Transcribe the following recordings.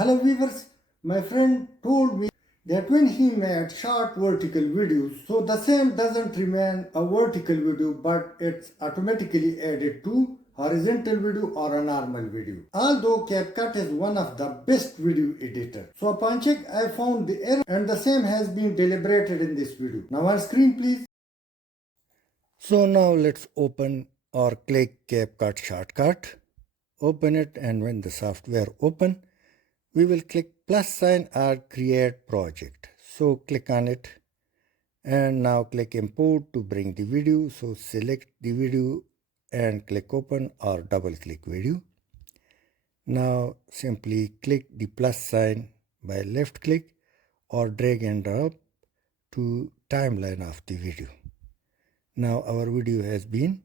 Hello viewers, my friend told me that when he made short vertical videos, so the same doesn't remain a vertical video but it's automatically added to horizontal video or a normal video. Although CapCut is one of the best video editor. So upon check I found the error and the same has been deliberated in this video. Now on screen please. So now let's open or click CapCut shortcut. Open it, and when the software open, we will click plus sign or create project. So click on it and now click import to bring the video. So select the video and click open or double click video. Now simply click the plus sign by left click or drag and drop to timeline of the video. Now our video has been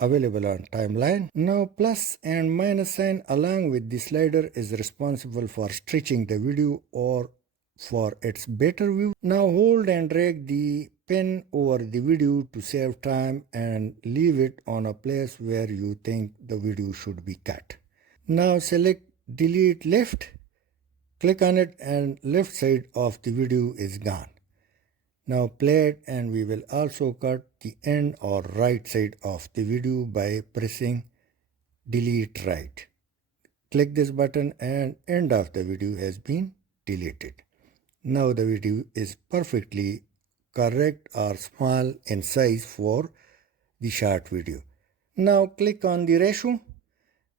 available on timeline. Now plus and minus sign along with the slider is responsible for stretching the video or for its better view. Now hold and drag the pen over the video to save time and leave it on a place where you think the video should be cut. Now select delete left, click on it and left side of the video is gone. Now play it, and we will also cut the end or right side of the video by pressing delete right. Click this button and end of the video has been deleted. Now the video is perfectly correct or small in size for the short video. Now click on the ratio,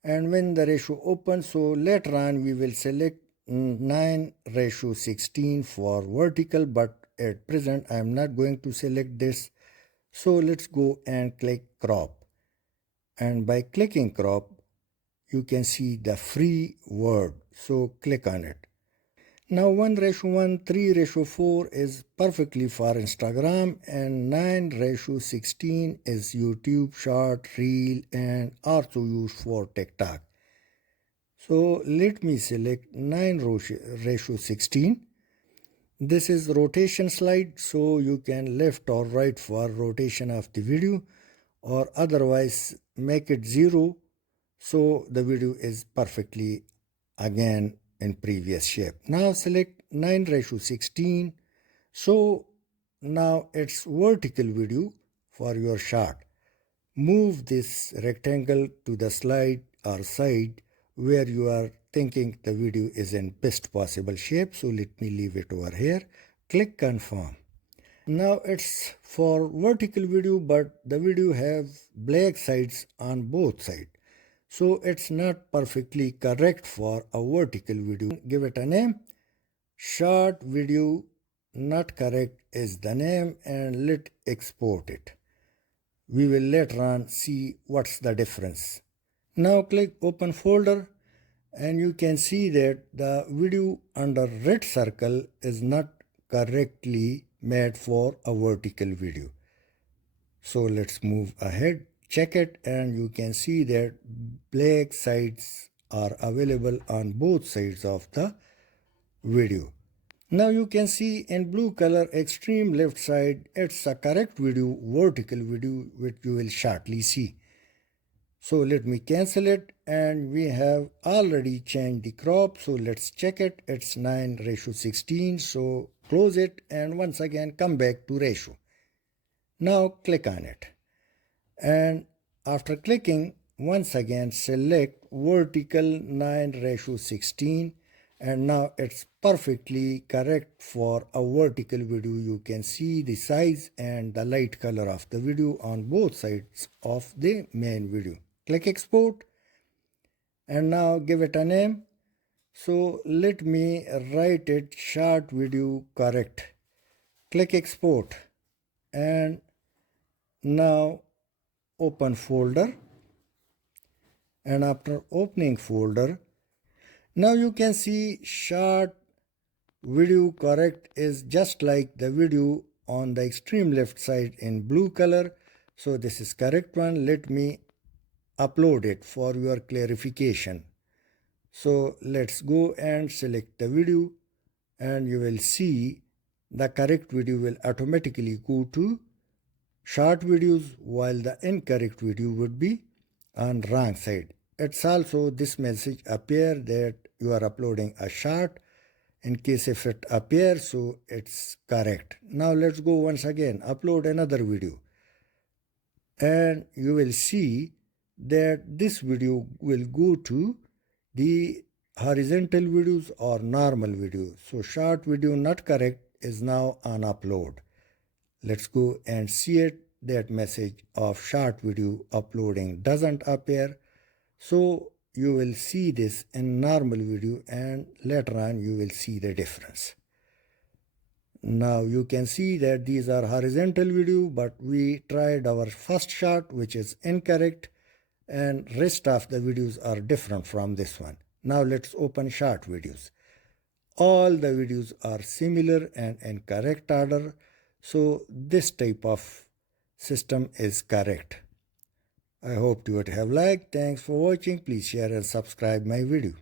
and when the ratio opens, so later on we will select 9:16 for vertical, but at present I am not going to select this. So let's go and click crop, and by clicking crop you can see the free word, so click on it. Now 1:1, 3:4 is perfectly for Instagram, and 9:16 is YouTube short, reel, and also used for TikTok. So let me select 9:16. This is rotation slide, so you can left or right for rotation of the video, or otherwise make it 0 so the video is perfectly again in previous shape. Now select 9:16, so now it's vertical video for your shot. Move this rectangle to the slide or side where you are thinking the video is in best possible shape. So let me leave it over here. Click confirm. Now it's for vertical video, but the video have black sides on both sides. So it's not perfectly correct for a vertical video. Give it a name. Short video not correct is the name, and let export it. We will later on see what's the difference. Now click open folder, and you can see that the video under red circle is not correctly made for a vertical video. So let's move ahead, check it, and you can see that black sides are available on both sides of the video. Now you can see in blue color extreme left side, it's a correct video, vertical video, which you will shortly see. So let me cancel it, and we have already changed the crop, so let's check it. It's 9:16, so close it and once again come back to ratio. Now click on it, and after clicking, once again select vertical 9:16, and now it's perfectly correct for a vertical video. You can see the size and the light color of the video on both sides of the main video. Click export, and now give it a name. So let me write it short video correct. Click export, and now open folder, and after opening folder, now you can see short video correct is just like the video on the extreme left side in blue color. So this is correct one. Let me upload it for your clarification. So let's go and select the video, and you will see the correct video will automatically go to short videos, while the incorrect video would be on wrong side. It's also this message appear that you are uploading a short. In case if it appears, so it's correct. Now let's go once again, upload another video, and you will see that this video will go to the horizontal videos or normal videos. So short video not correct is now on upload. Let's go and see it. That message of short video uploading doesn't appear. So you will see this in normal video, and later on you will see the difference. Now you can see that these are horizontal video, but we tried our first shot, which is incorrect, and rest of the videos are different from this one. Now let's open short videos. All the videos are similar and in correct order, so this type of system is correct. I hope you would have liked. Thanks for watching. Please share and subscribe my video.